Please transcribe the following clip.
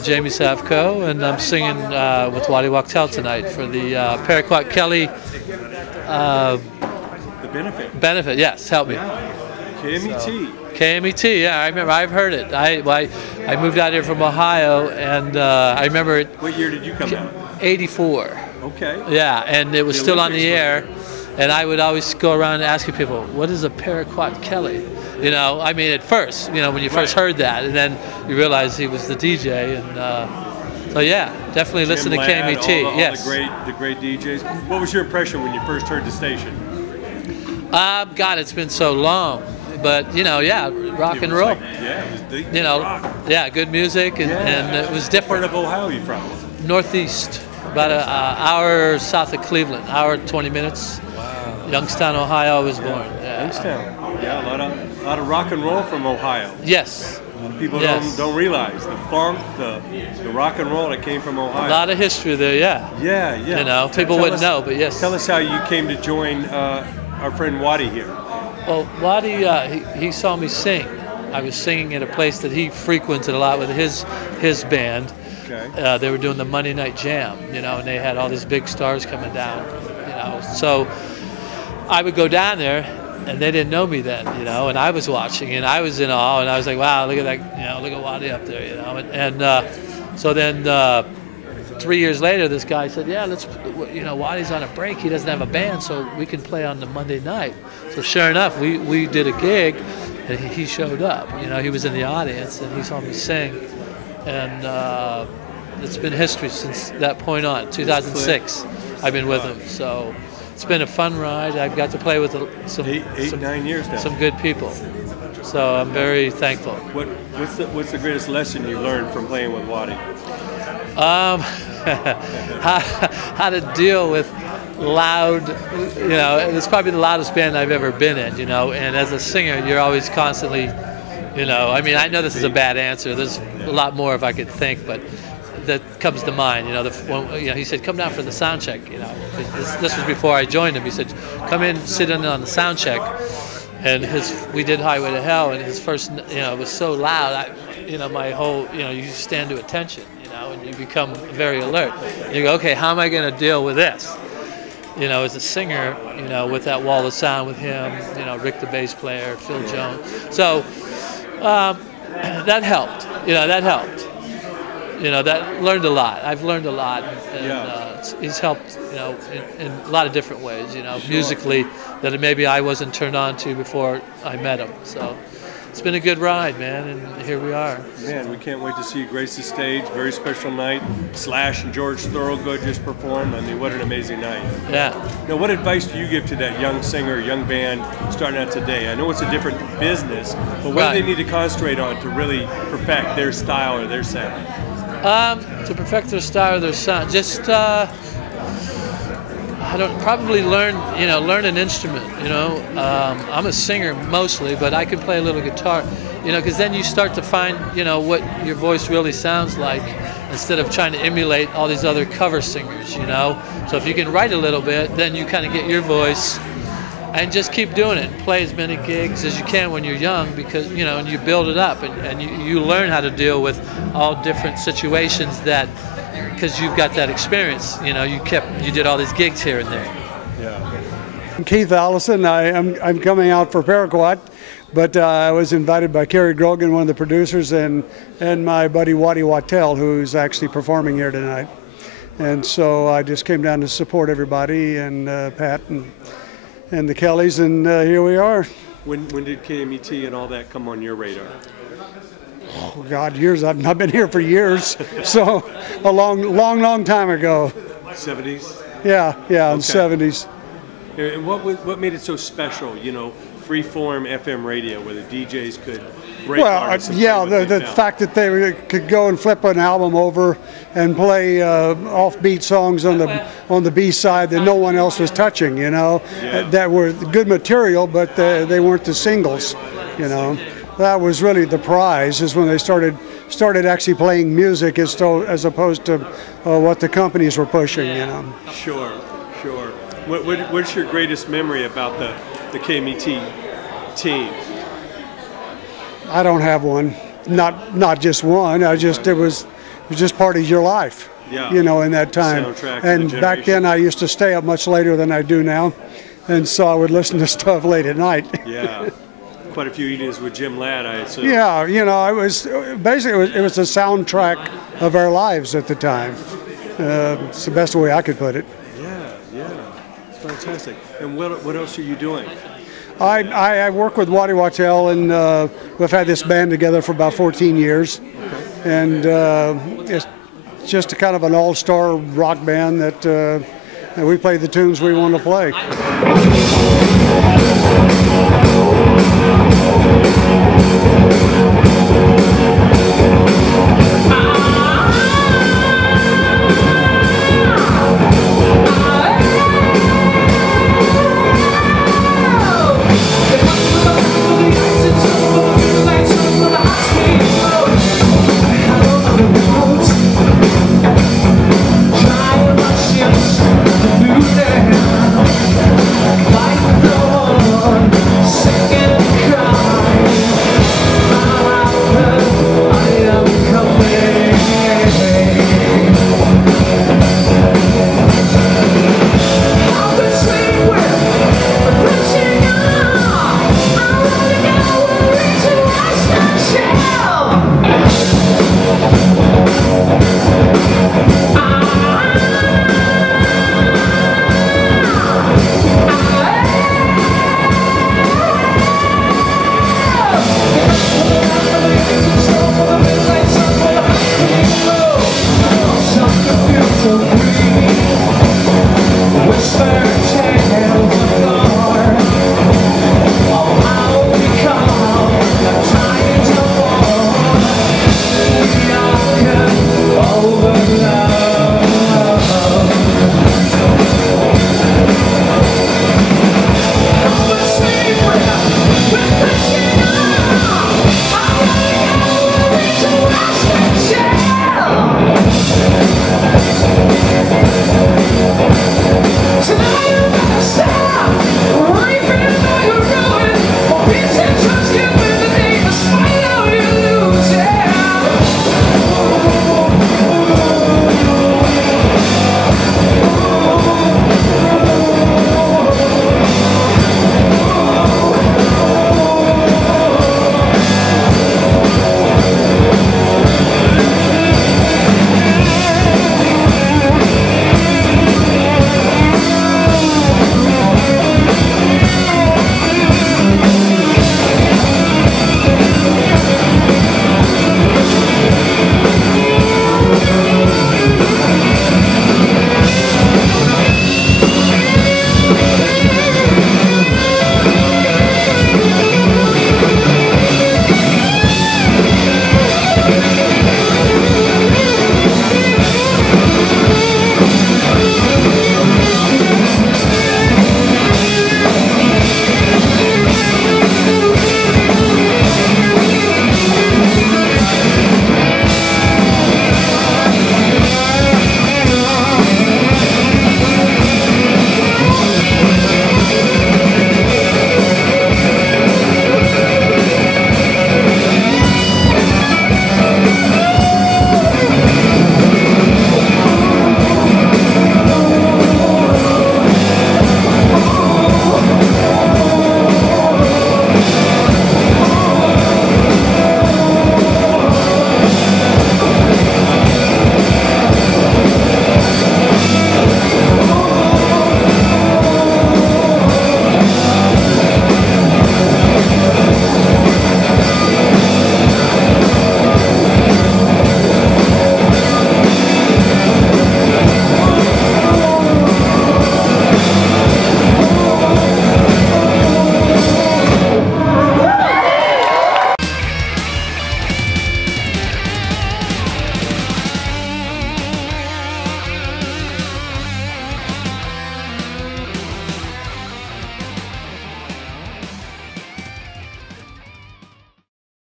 Jamie Savko, and I'm singing with Waddy Wachtel tonight for the PARAQUAT KELLEY the benefit. Yes, help me. KMET. So, KMET, yeah, I remember. I've heard it. I moved out here from Ohio, and I remember it. What year did you come out? 84. Okay. Yeah, and it was still on the air, and I would always go around asking people, "What is a PARAQUAT KELLEY?" You know, I mean, at first, you know, when you first heard that, and then you realize he was the DJ, and so yeah, definitely listen to KMET. Yes. The great DJs. What was your impression when you first heard the station? God, it's been so long. But you know, yeah, rock and roll. Like, yeah, it was deep. You know, rock. yeah, good music, and it was different. What part of Ohio are you from? Northeast, about an hour south of Cleveland, hour 20 minutes. Wow. Youngstown, Ohio, I was born. Yeah. Youngstown. Yeah, a lot of rock and roll from Ohio. Yes. People don't realize the funk, the rock and roll that came from Ohio. A lot of history there, yeah. Yeah, yeah. You know, people wouldn't know, but yes. Tell us how you came to join our friend Waddy here. Well, Waddy, he saw me sing. I was singing at a place that he frequented a lot with his band. Okay. They were doing the Monday Night Jam, you know, and they had all these big stars coming down, you know. So I would go down there, and they didn't know me then, you know, and I was watching, and I was in awe, and I was like, wow, look at that, you know, look at Waddy up there, you know. And so then 3 years later, this guy said, yeah, let's, you know, Waddy's on a break. He doesn't have a band, so we can play on the Monday night. So sure enough, we did a gig, and he showed up. You know, he was in the audience, and he saw me sing. And it's been history since that point on. 2006, I've been with him. So it's been a fun ride. I've got to play with some 9 years now. Some good people. So I'm very thankful. What's the greatest lesson you learned from playing with Waddy? How to deal with loud, you know, it's probably the loudest band I've ever been in, you know, and as a singer, you're always constantly, you know, I mean, I know this is a bad answer. There's a lot more if I could think, but that comes to mind, you know, you know, he said, come down for the sound check, you know. This was before I joined him. He said, come in, sit in on the sound check. And we did Highway to Hell, and his first, you know, it was so loud, you know, my whole, you know, you stand to attention, you know, and you become very alert. And you go, okay, how am I going to deal with this? You know, as a singer, you know, with that wall of sound with him, you know, Rick the bass player, Phil Jones. So that helped, you know, that helped. You know, that learned a lot. I've learned a lot, and he's helped, you know, in a lot of different ways, you know, musically, that maybe I wasn't turned on to before I met him. So it's been a good ride, man, and here we are. Man, we can't wait to see you grace the stage. Very special night. Slash and George Thorogood just performed. I mean, what an amazing night. Yeah. Now, what advice do you give to that young singer, young band starting out today? I know it's a different business, but what do they need to concentrate on to really perfect their style or their sound? To perfect their style or their sound, just probably learn an instrument. You know, I'm a singer mostly, but I can play a little guitar. You know, because then you start to find, you know, what your voice really sounds like, instead of trying to emulate all these other cover singers. You know, so if you can write a little bit, then you kind of get your voice. And just keep doing it. Play as many gigs as you can when you're young, because, you know, and you build it up, and you learn how to deal with all different situations, that because you've got that experience. You know, you did all these gigs here and there. Yeah. I'm Keith Allison. I'm coming out for PARAQUAT, but I was invited by Kerry Grogan, one of the producers, and my buddy Waddy Wachtel, who's actually performing here tonight. And so I just came down to support everybody, and Pat and the Kelleys, and here we are. When did KMET and all that come on your radar? Oh God, years. I've been here for years, so a long time ago. 70s? Yeah, in the 70s. And what made it so special, you know, free-form FM radio where the DJs could break artists and play the fact that they could go and flip an album over and play offbeat songs on the B side that no one else was touching, you know, that were good material, but they weren't the singles, you know. That was really the prize, is when they started actually playing music as opposed to what the companies were pushing, you know. Sure. What's your greatest memory about the KMET team? I don't have one. not just one. It was just part of your life. Yeah. You know, in that time. Soundtrack and back then, I used to stay up much later than I do now, and so I would listen to stuff late at night. Yeah. Quite a few evenings with Jim Ladd, I assume. Yeah, you know, it was basically it was the soundtrack of our lives at the time. It's the best way I could put it. Yeah, it's fantastic. And what else are you doing? I work with Waddy Wachtel, and we've had this band together for about 14 years, and it's just a kind of an all-star rock band that we play the tunes we want to play.